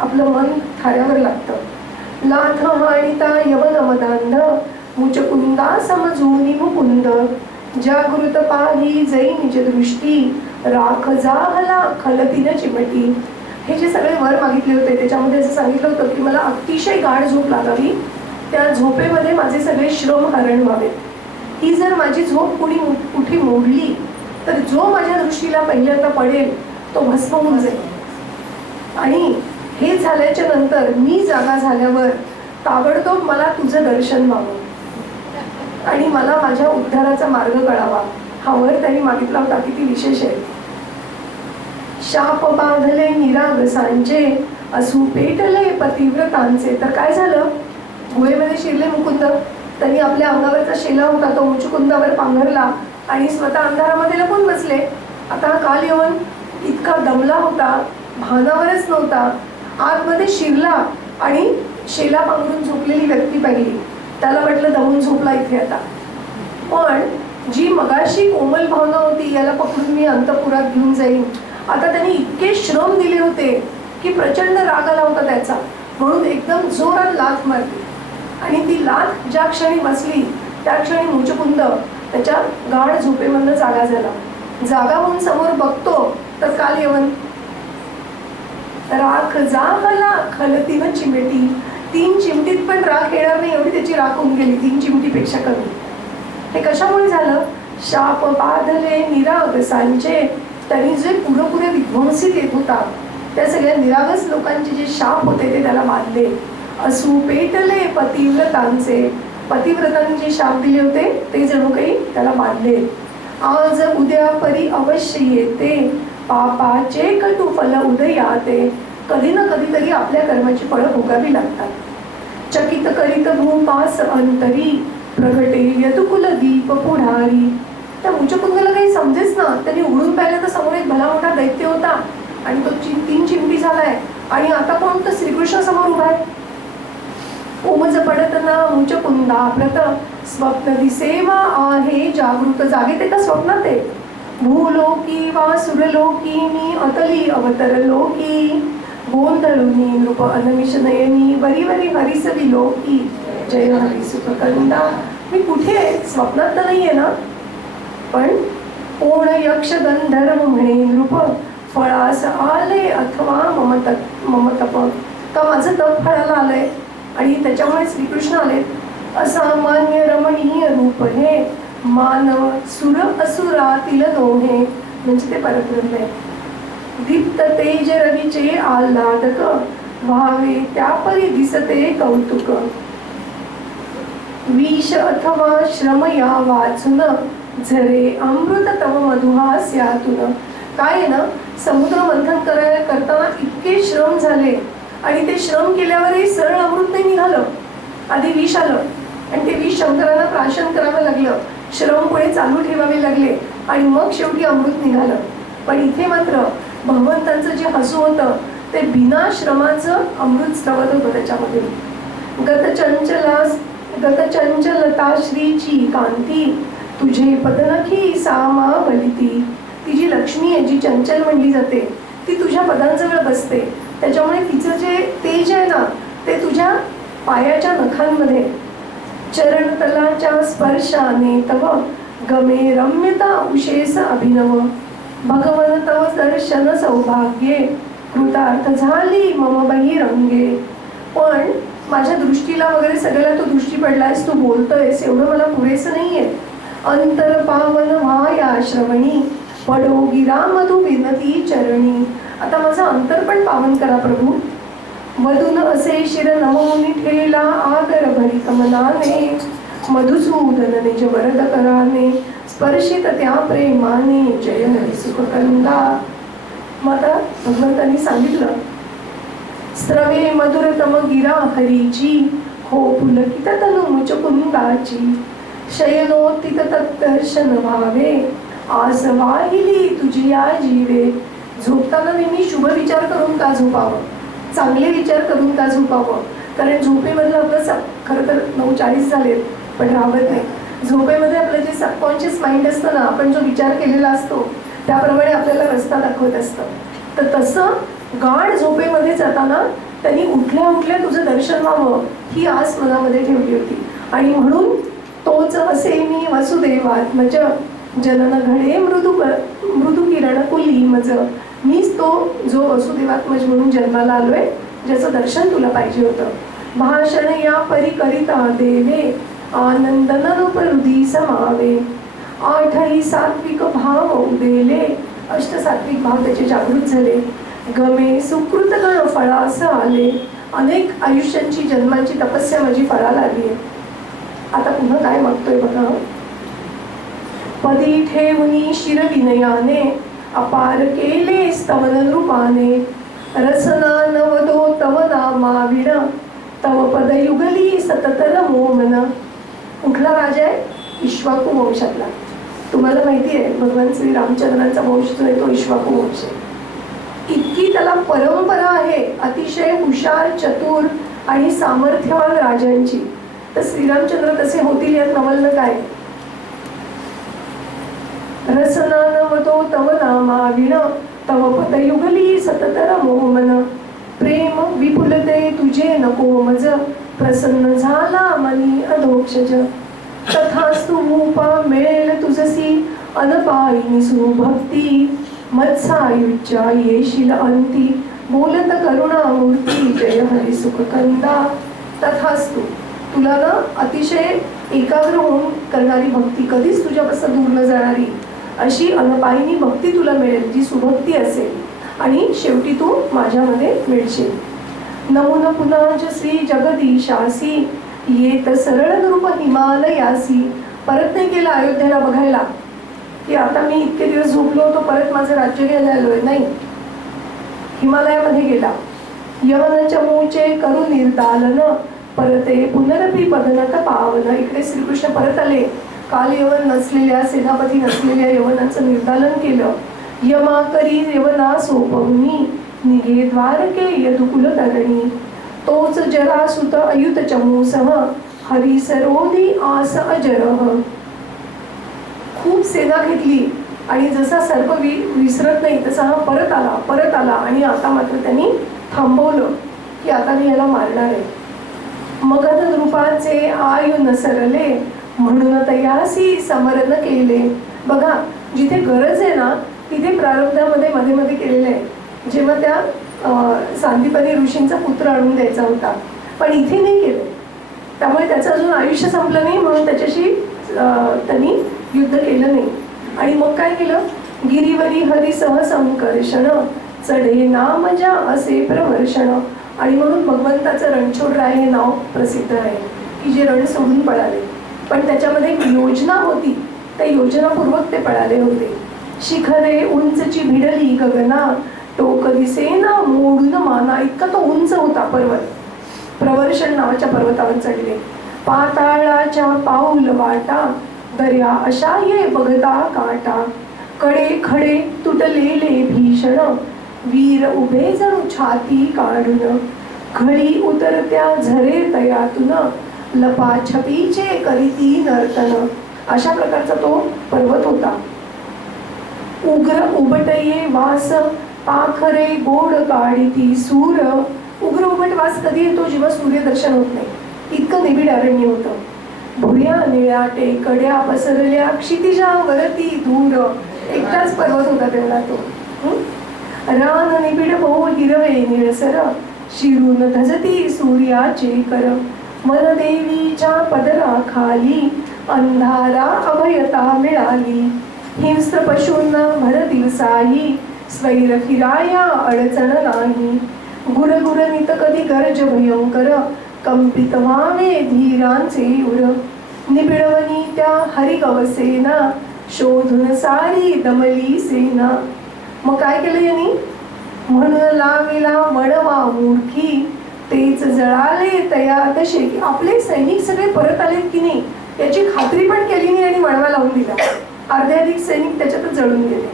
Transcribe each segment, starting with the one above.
आपलं मन थाऱ्यावर लागतं. लाथ हाणिता यवन मदांध मुचकुंदा समजूनी मुकुंद जागृत पाही जै निज दृष्टी राख जाहला खलतीन चिमटी. हे जे सगळे वर मागितले होते त्याच्यामध्ये असं सांगितलं होतं की मला अतिशय गाढ झोप लागावी, त्या झोपेमध्ये माझे सगळे श्रम हरण व्हावेत. ही जर माझी झोप कुणी कुठे मोडली तर जो माझ्या दृष्टीला पहिल्यांदा पडेल तो भस्म होऊन जाईल. आणि हे झाल्याच्या नंतर मी जागा झाल्यावर ताबडतोब मला तुझं दर्शन व्हावं आणि मला माझ्या उद्धाराचा मार्ग कळावा. हा वर त्यांनी मागितला होता, किती विशेष आहे. शाप बांधले निरागसांचे असू पेटले पतिव्रतांचे. तर काय झालं, गुहेमध्ये शिरले मुकुंद. त्यांनी आपल्या अंगावरचा शेला होता तो मुचकुंदावर पांघरला आणि स्वतः अंधारामध्ये लपून बसले. आता काल यवन इतका दमला होता, भानावरच नव्हता, आतमध्ये शिरला आणि शेला पांघरून झोपलेली व्यक्ती पाहिली. त्याला वाटलं दमून झोपला इथे आता. पण जी मगाशी कोमल भावना होती, याला पकडून मी अंतपुरात घेऊन जाईन, आता त्यांनी इतके श्रम दिले होते की प्रचंड राग आला होता त्याचा. म्हणून एकदम जोरात लाथ मारली आणि ती लाथ ज्या क्षणी बसली त्या क्षणी मुचकुंद त्याच्या गाढ झोपेमधनं जागा झाला. जागा होऊन समोर बघतो तर काल यवन राख जाहला खलतीन चिमटी. 3 चिमटीत पण राख येणार नाही एवढी त्याची राख होऊन गेली, 3 चिमटीपेक्षा कमी. हे कशामुळे झालं? शाप बाधले निरागसांचे. त्यांनी जे पुढे विध्वंसित येत होता त्या सगळ्या निरागस लोकांचे जे शाप होते ते त्याला बांधले. असू पेटले पतिव्रतांचे. पतिव्रतांनी जे शाप दिले होते ते जणू काही त्याला बांधले. आज उद्या परी अवश्य येते पापाचे कटू फल उदयाते. कधी ना कधीतरी आपल्या कर्माची फळं भोगावी लागतात. चकित करीत भूपास अंतरी प्रगटे यदुकुल दीप पुढारी. त्या मुचकुंदाला काही समजेच ना. त्यांनी उघडून पाहिलं तर समोर एक भला मोठा दैत्य होता आणि तो 3 चिमटी झालाय आणि आता कोण तर श्रीकृष्ण समोर उभा आहे. उमज पडत ना मुचकुंदा प्रत स्वप्न दिसेवा आहे जागृत. जागेत एका स्वप्नात आहे. भूलोकी वा सुरलोकी मी अतली अवतरलोकी गोंधळुनी नृप अनमिष नयनी वरी वरी हरिसवी लोकी जय हरी सुखकंदा. मी कुठे आहे? स्वप्नात तर नाहीये ना. पण कोण यक्ष गंधर्व म्हणे नृप फळास आले अथवा मम तप. का माझं तप फळाला आलंय आणि त्याच्यामुळे श्रीकृष्ण आले. असामान्य रमणीय रूप हे मानव सुर असुरातील दोहे. म्हणजे ते परब्रह्म आहे. दीप्त तेज रवीचे आल्हादक व्हावे त्यापरी दिसते कौतुक. विष अथवा श्रम या वाचून झरे अमृत तव मधुहास्यातून. काय आहे ना, समुद्र मंथन करताना इतके श्रम झाले आणि ते श्रम केल्यावरही सरळ अमृत नाही निघालं. आधी विष आलं आणि ते विष शंकराला प्राशन करावं लागलं, श्रम पुढे चालू ठेवावे लागले आणि मग शेवटी अमृत निघालं. पण इथे मात्र भगवंतांचं जे हसू होतं ते बिना श्रमाचं अमृत स्रवत होतं त्याच्यामध्ये. गतचंचलता श्रीची कांती तुझे पदनखी सामा बलिती. ती जी लक्ष्मी आहे, जी चंचल म्हणली जाते, ती तुझ्या पदांजवळ बसते. त्याच्यामुळे तिचं जे तेज आहे ना ते तुझ्या पायाच्या नखांमध्ये. चरणतलाच्या स्पर्शाने तव गमे रम्यता उशेस अभिनव. भगवन तव दर्शन सौभाग्ये कृतार्थ झाली मम बहिरंगे. पण माझ्या दृष्टीला वगैरे सगळ्याला तू दृष्टी पडलायस, तू बोलतोयस, एवढं मला पुरेसं नाहीये. अंतर पावन व्हाया श्रवणी पडो गिरा मधु विनती चरणी. आता माझं अंतर पण पावन करा प्रभू. वधून असे शिर नमोनी ठेला आदर भरी कमलाने मधुसूदन निज वरद कराने स्पर्शित त्या प्रेमाने जय हरी सुखकंदा. मग आता भगवंतांनी सांगितलं, स्रवे मधुरतम गिरा हरीची हो पुलकित तनु मुचकुंदाची. शयनोत्थित तद्दर्शन भावे आस वाहिली तुझी या जीवे. झोपताना नेहमी शुभ विचार करून का झोपावं, चांगले विचार करून का झोपावं. कारण झोपेमधलं आपलं खरं तर 9:40 झालेत पण राहत नाही. झोपेमध्ये आपलं जे सबकॉन्शियस माइंड असतं ना, आपण जो विचार केलेला असतो त्याप्रमाणे आपल्याला रस्ता दाखवत असतं. तर तसं गाढ झोपेमध्ये जाताना त्यांनी उठल्या उठल्या तुझं दर्शन व्हावं ही आस मनामध्ये ठेवली होती. आणि म्हणून तोच असे मी वसुदेवात्मज जनन घडे मृदू किरण कुली मज. मीच तो जो वसुदेवात्मज म्हणून जन्माला आलोय, ज्याचं दर्शन तुला पाहिजे होतं. भाषण या परिकरिता देवे आनंदन रूपरुदी समावे. आठही सात्विक भाव उदेले, अष्टसात्विक भाव त्याचे जागृत झाले. गमे सुकृत गण फळास आले. अनेक आयुष्यांची जन्मांची तपस्या माझी फळाला आली आहे. आता पुन्हा काय मागतोय बघा. पदी ठेवनी शिर विनयाने अपार केले स्तवन रूपाने. रसना नवदो तव नामाविण तव पदयुगली सतत मोमन. कुठला राजा आहे? इक्ष्वाकू वंशातला. तुम्हाला माहिती आहे भगवान श्री रामचंद्रांचा वंश जो आहे तो इक्ष्वाकू वंश आहे. इतकी त्याला परंपरा आहे अतिशय हुशार, चतुर आणि सामर्थ्यवान राजांची. तर श्रीरामचंद्र तसे होतील यात नवलनं काय? रसना नवतो तव नामाविण तव पदयुगली सततर मोहमन. प्रेम विपुलते तुझे नको मज प्रसन्न झाला मनी अधोक्षज. तथास्तु मूपा मिळेल तुझसी अनपायिनी सुभक्ती. मत्सायुज्या येशील अंती बोलत करुणामूर्ती जय हरी सुख कंदा. तथास्तु तुला ना अतिशय एकाग्र होऊन करणारी भक्ती, कधीच तुझ्यापासून दूर न जाणारी अशी अनपायिनी भक्ती तुला मिळेल, जी सुभक्ती असेल. आणि शेवटी तू माझ्यामध्ये मिळशील. नमुन पुनाज श्री जगदीशासी येत सरळ रूप हिमालयासी. परत नाही गेला अयोध्येला बघायला की आता मी इतके दिवस झोपलो होतो, परत माझं राज्य घ्यायला आलोय. नाही, हिमालयामध्ये गेला. यवनाच्या मूचे करू निर्दालन परते पुनरपी पदनत पावन. इकडे श्रीकृष्ण परत आले. काल यवन नसलेल्या, सेनापती नसलेल्या यवनाचं निर्दालन केलं. यमा करी यवना सोपवनी निघे द्वारके यदुकुल तरणी. तोच जरासुत अयुत चमूसह हरी सरोधी आस अजरह. खूप सेना घेतली आणि जसा सर्प विसरत नाही तसा हा परत आला आणि आता मात्र त्यांनी थांबवलं की आता मी याला मारणार आहे. मगध रूपाचे आयु न सरले म्हणून तयासी समरण केले. बघा, जिथे गरज आहे ना तिथे प्रारब्धामध्ये मध्ये मध्ये केलेलं आहे. जेव्हा त्या सांदीपनी ऋषींचा पुत्र आणून द्यायचा होता, पण इथे नाही केलं. त्यामुळे त्याचं अजून आयुष्य संपलं नाही, म्हणून त्याच्याशी त्यांनी युद्ध केलं नाही. आणि मग काय केलं? गिरीवरी हरिसह संकर्षण चढे नामजा असे प्रवर्षण. आणि म्हणून भगवंताचं रणछोड राय हे नाव प्रसिद्ध आहे की जे रण सोडून पळाले. पण त्याच्यामध्ये एक योजना होती, त्या योजनापूर्वक ते पळाले होते. शिखरे उंचची भिडली गगना टोक दिसेना मोडून माना. इतका तो उंच होता पर्वत. प्रवर्षण नावाच्या पर्वतावर चढले. पाताळाच्या पाऊल वाटा दर्या अशा ये बघता काटा. कडे खडे तुटलेले भीषण वीर उभे जणू छाती काढून. घडी उतरत्या झरे तयातून लपाछपीचे करीती नर्तन. अशा प्रकारचा तो पर्वत होता. उग्र उबटये वास पाखरे गोड काढिती सूर. उग्र उबट वास कधी येतो? जेव्हा सूर्यदर्शन होत नाही. इतकं निबिड अरण्य होतं. भुऱ्या निळ्या टेकड्या पसरल्या क्षितिजावरती दूर. एकटाच पर्वत होता तेवढा तो. रान निबिड बहु हिरवे निळसर शिरून धजती सूर्याचे कर. वनदेवीच्या पदराखाली अंधारा अभयता मिळाली. हिंस्र पशूंना भर दिवसाही स्वैर फिराया अडचण नाही. गुरगुर नित कधी गर्ज भयंकर कंपित व्हावे धीरांचे उर. निबिडवनी त्या हरिगवसेना शोधून सारी दमली सेना. मग काय केलं यांनी? म्हणून लाविला वणवा मूर्खी तेच जळाले तयात शेकी. आपले सैनिक सगळे परत आलेत की नाही याची खात्री पण केली नाही आणि वणवा लावून दिला. अर्ध्याधिक सैनिक त्याच्यातच जळून गेले.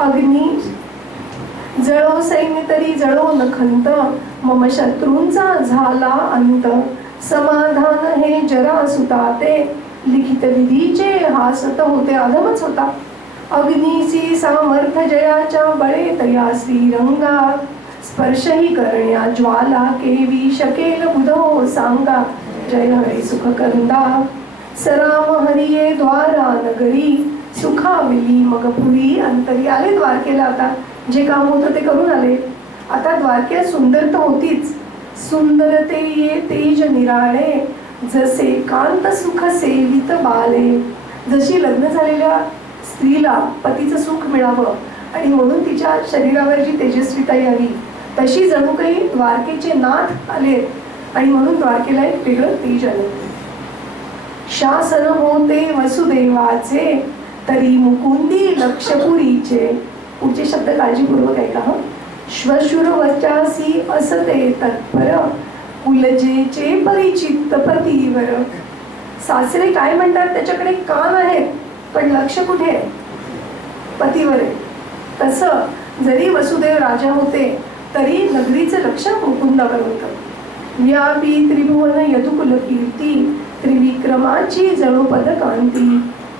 अग्नी जळो सैन्य तरी जळो न खंत मम शत्रूंचा झाला अंत. समाधान हे जरा सुताते लिखित विधीचे हासत होते. अधमच होता. अग्नीची सामर्थ्य जयाच्या बळे तया श्रीरंगा स्पर्शही करण्या ज्वाला केवी शकेल बुधो सांगा जय हरी सुख कंदा सराम हरिये द्वारा नगरी सुखाविली मग पुरी अंतरी. आले द्वारकेला, आता जे काम होतं ते करून आले. आता द्वारकेत सुंदरता होतीच, सुंदरते ये तेज निराळे जसे कांत सुख सेवित बाले. जशी लग्न झालेल्या स्त्रीला पतीचं सुख मिळावं आणि म्हणून तिच्या शरीरावर जी तेजस्विता यावी, तशी जणू काही द्वारकेचे नाथ आले आणि म्हणून द्वारकेला एक वेगळं तेज आलं. शासन होते वसुदेवाचे तरी मुकुंदी लक्षपुरीचे. पुढचे शब्द काळजीपूर्वक ऐका. श्वशुर वचासी असते तत्पर उलजेचे परिचित पतीवर. सासरे काय म्हणतात त्याच्याकडे कान आहेत, पण लक्ष कुठे आहे? पतीवर आहे. तसं जरी वसुदेव राजा होते तरी नगरीचं लक्ष मुकुंदावर होतं. व्यापी त्रिभुवन यदुकुल कीर्ती त्रिविक्रमाची जणू पदकांती.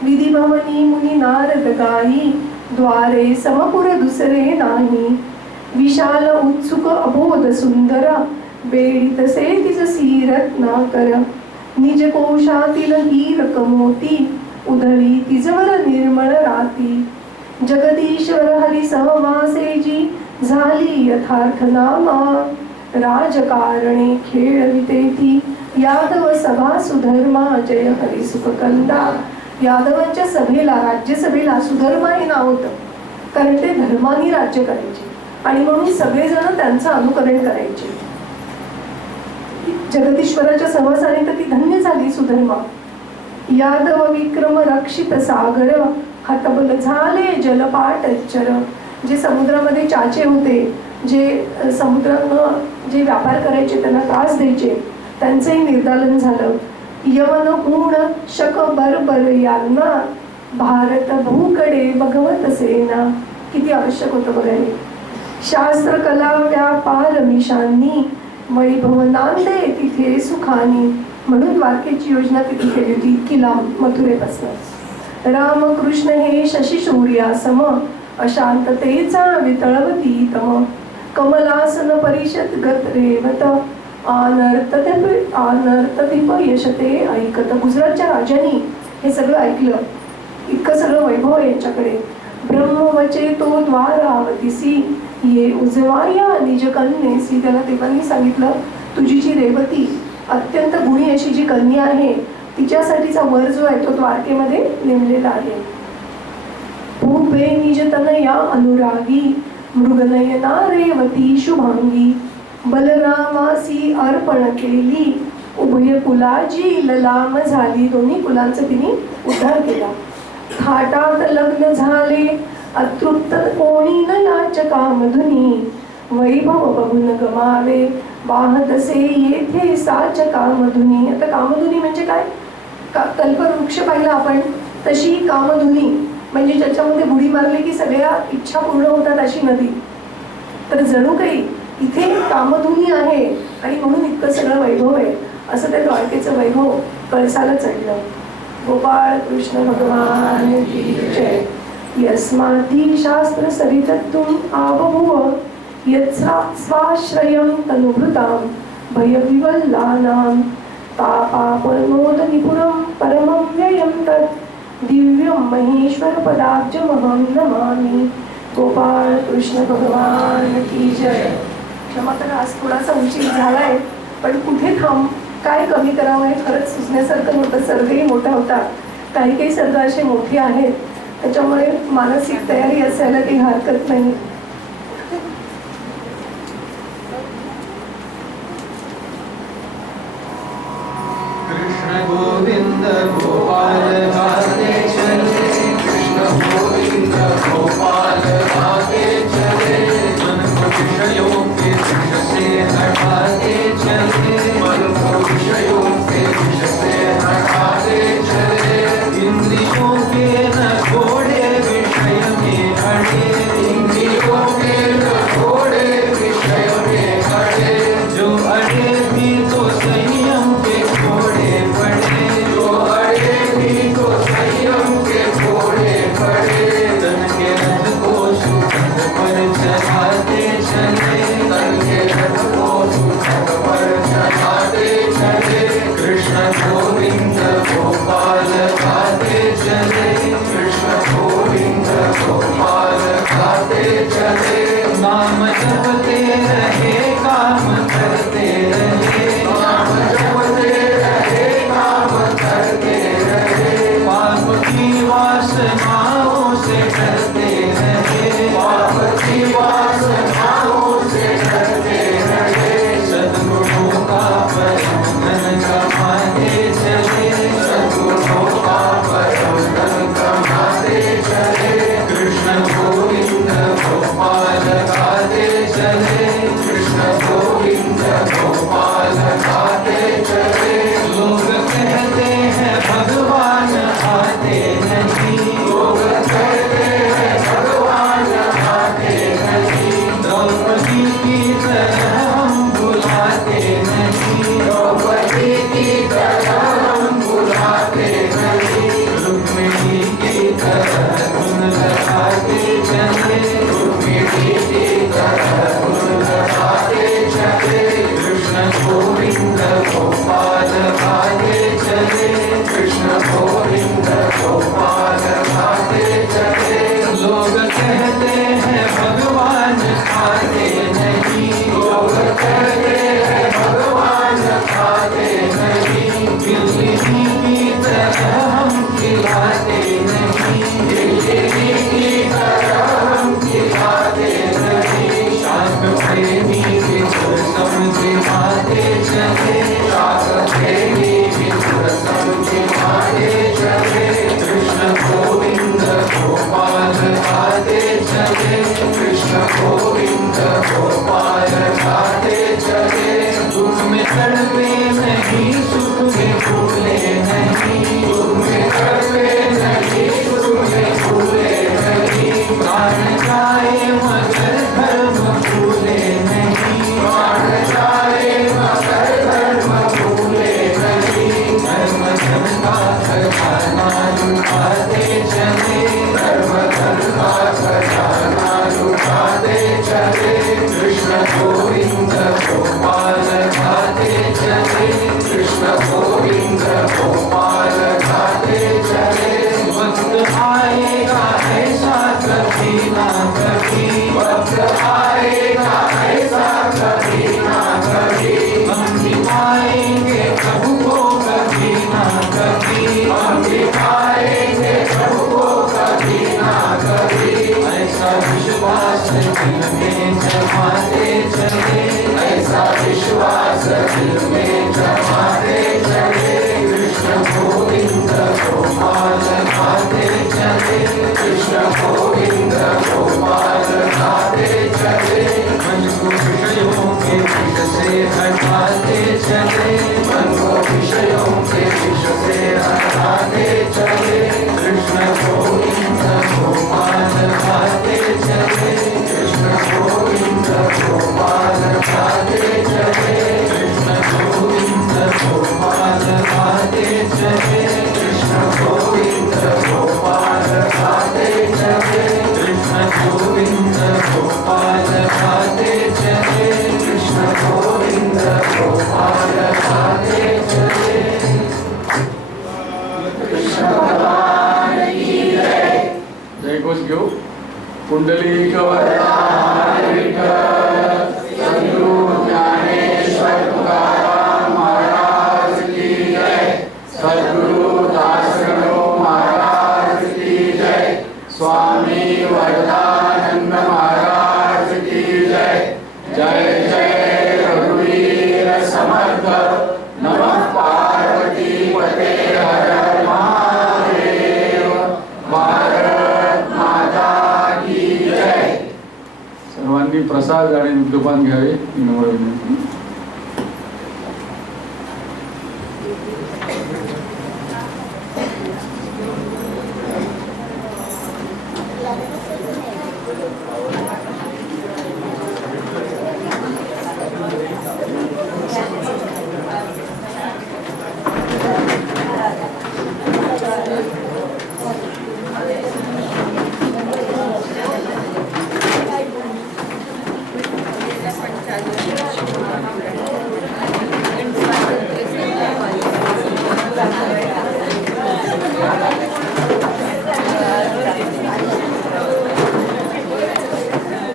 विधिभवनी मुनी नारद गाई द्वारे समपुर दुसरे नाही. विशाल उत्सुक अबोध सुंदर बेडीतसे तिजसी रत्नाकर. निज कोशातील हीरक मोती उधळी तिजवर निर्मळ राती. जगदीश्वर हरी सहवासेजी झाली यथार्थ नामा. राजकारणे खेळवितेती यादव सभा सुधर्मा जय हरी सुख कंदा. यादवांच्या सभेला, राज्यसभेला सुधर्मा हे नाव होतं, कारण ते धर्माने राज्य करायचे आणि म्हणून सगळेजण त्यांचं अनुकरण करायचे. जगदीश्वराच्या सहवासाने तर ती धन्य झाली सुधर्मा. यादव विक्रम रक्षित सागर हतबल झाले जलपाटचर. जे समुद्रामध्ये चाचे होते, जे समुद्रानं जे व्यापार करायचे, त्यांना त्रास द्यायचे, त्यांचंही निर्दालन झालं. यवन गुण शक बरबर यांना भारत भूकडे भगवत सेना. किती आवश्यक होतं बघायला. शास्त्र कला व्यापार मिशांनी वैभव नांदे तिथे सुखानी. म्हणून द्वारकेची योजना तिथे केली होती, इतकी लांब मथुरेपासून. रामकृष्ण हे शशी सूर्यासम अशांततेचा वितळवती तम. कमलासन परिषद गत रेवत आनर्तदीप यशते ऐकत. गुजरातच्या राजांनी हे सगळं ऐकलं, इतकं सगळं वैभव आहे यांच्याकडे. ब्रह्मवचे तो द्वारावतीसी ये उजवाया निज कन्येसी. त्याला देवांनी सांगितलं, तुझी जी रेवती अत्यंत गुणी अशी जी कन्या आहे, तिच्यासाठीचा वर जो आहे तो द्वारकेमध्ये नेमलेला आहे. भूपे निज तनया अनुरागी मृगनयना रेवती शुभांगी. बलरामासी अर्पण केली उभय कुलाची ललाम झाली. दोन्ही कुलांचा तिने उद्धार केला. थाटात लग्न झाले अतृप्त कोणी न याचका मधुनी. वैभव बघून गमावे वाहतसे येथे साच कामधुनी. आता कामधुनी म्हणजे काय? कल्पवृक्ष पाहिला आपण, तशी कामधुनी म्हणजे ज्याच्यामध्ये बुडी मारली की सगळ्या इच्छा पूर्ण होतात अशी नदी. तर जणू काही इथे कामधुनी आहे आणि म्हणून इतकं सगळं वैभव आहे, असं त्या द्वारकेचं वैभव कळसाला चढलं. गोपाळ कृष्ण भगवान की जय. यस्माती शास्त्र सरितत्वं आवभुव यत्सा स्वाश्रयं तनुभृतां भयविवल्लानां. तापापनोद निपुणं परमं व्ययं तत् दिव्यं महेश्वर पदाब्जमहं नमामि. गोपाळ कृष्ण भगवान की जय. क्षमा करा, आज थोडासा उशीर झालाय, पण कुठे काय कमी करावं हे खरंच सुचण्यासारखं नव्हतं. सर्गही मोठा होता, काही काही सर्ग असे मोठे आहेत, त्याच्यामुळे मानसिक तयारी असायला काही हरकत नाही. कृष्ण गोविंद गोपाल गाते चले. कृष्ण गोविंद गोपाल गाते चले. मन को विषयों के विष से हटाते चले. मन को विषयों के विष से हटाते चले. इंद्रियों के न घोड़े विषय में अड़े. इंद्रियों के न घोड़े विषय में अड़े. जो अड़े भी तो संयम के घोड़े पड़े. जो अड़े भी तो चले दुख में तड़पे नहीं सुख में भूले नहीं दुख में तड़पे नहीं सुख में भूले नहीं प्राण जाए मगर धर्म भूले नहीं प्राण जाए मगर धर्म भूले नहीं धर्म धन का खजाना लुटाते चले धर्म धन का खजाना लुटाते चले कृष्ण गोविंद गोपाल गाते चले कृष्ण गोविंद गोपाल गाते चले वक्त आएगा ऐसा कभी ना कभी वक्त आएगा ऐसा कभी ना कभी हम भी पाएंगे प्रभु को कभी ना कभी हम भी पाएंगे प्रभु को कभी ना कभी ऐसा विश्वास दिल में जमाते चले ऐसा विश्वास दिल में जमाते चले कृष्ण गोविंद गोपाल गाते चले कृष्ण गोविंद गोपाल गाते चले मन को विषयों के विष से हटाते चले मन को विषयों के विष से हटाते चले कृष्ण गोविंद गोपाल गाते चले कृष्ण गोविंद गोपाल गाते चले कृष्ण गोविंद गोपाल गाते चले कृष्ण गोविंद गोपाल गाते चले कृष्ण गोविंद गोपाल गाते चले कृष्ण गोविंद गोपाल गाते चले कृष्ण भगवान की जय जय घोष घेऊ कुंडलिक वरदान विठ्ठल सद्गुरु ज्ञानेश्वर तुकाराम महाराज की जय सद्गुरु दासगणो महाराज की जय स्वामी वरदानंद महाराज की जय जय जय रघुवीर समर्थ नमः पार्वती पते हर हर महादेव भारत माता की जय सर्वांनी प्रसाद आणि दुपान घ्यावे ही नम्र विनंती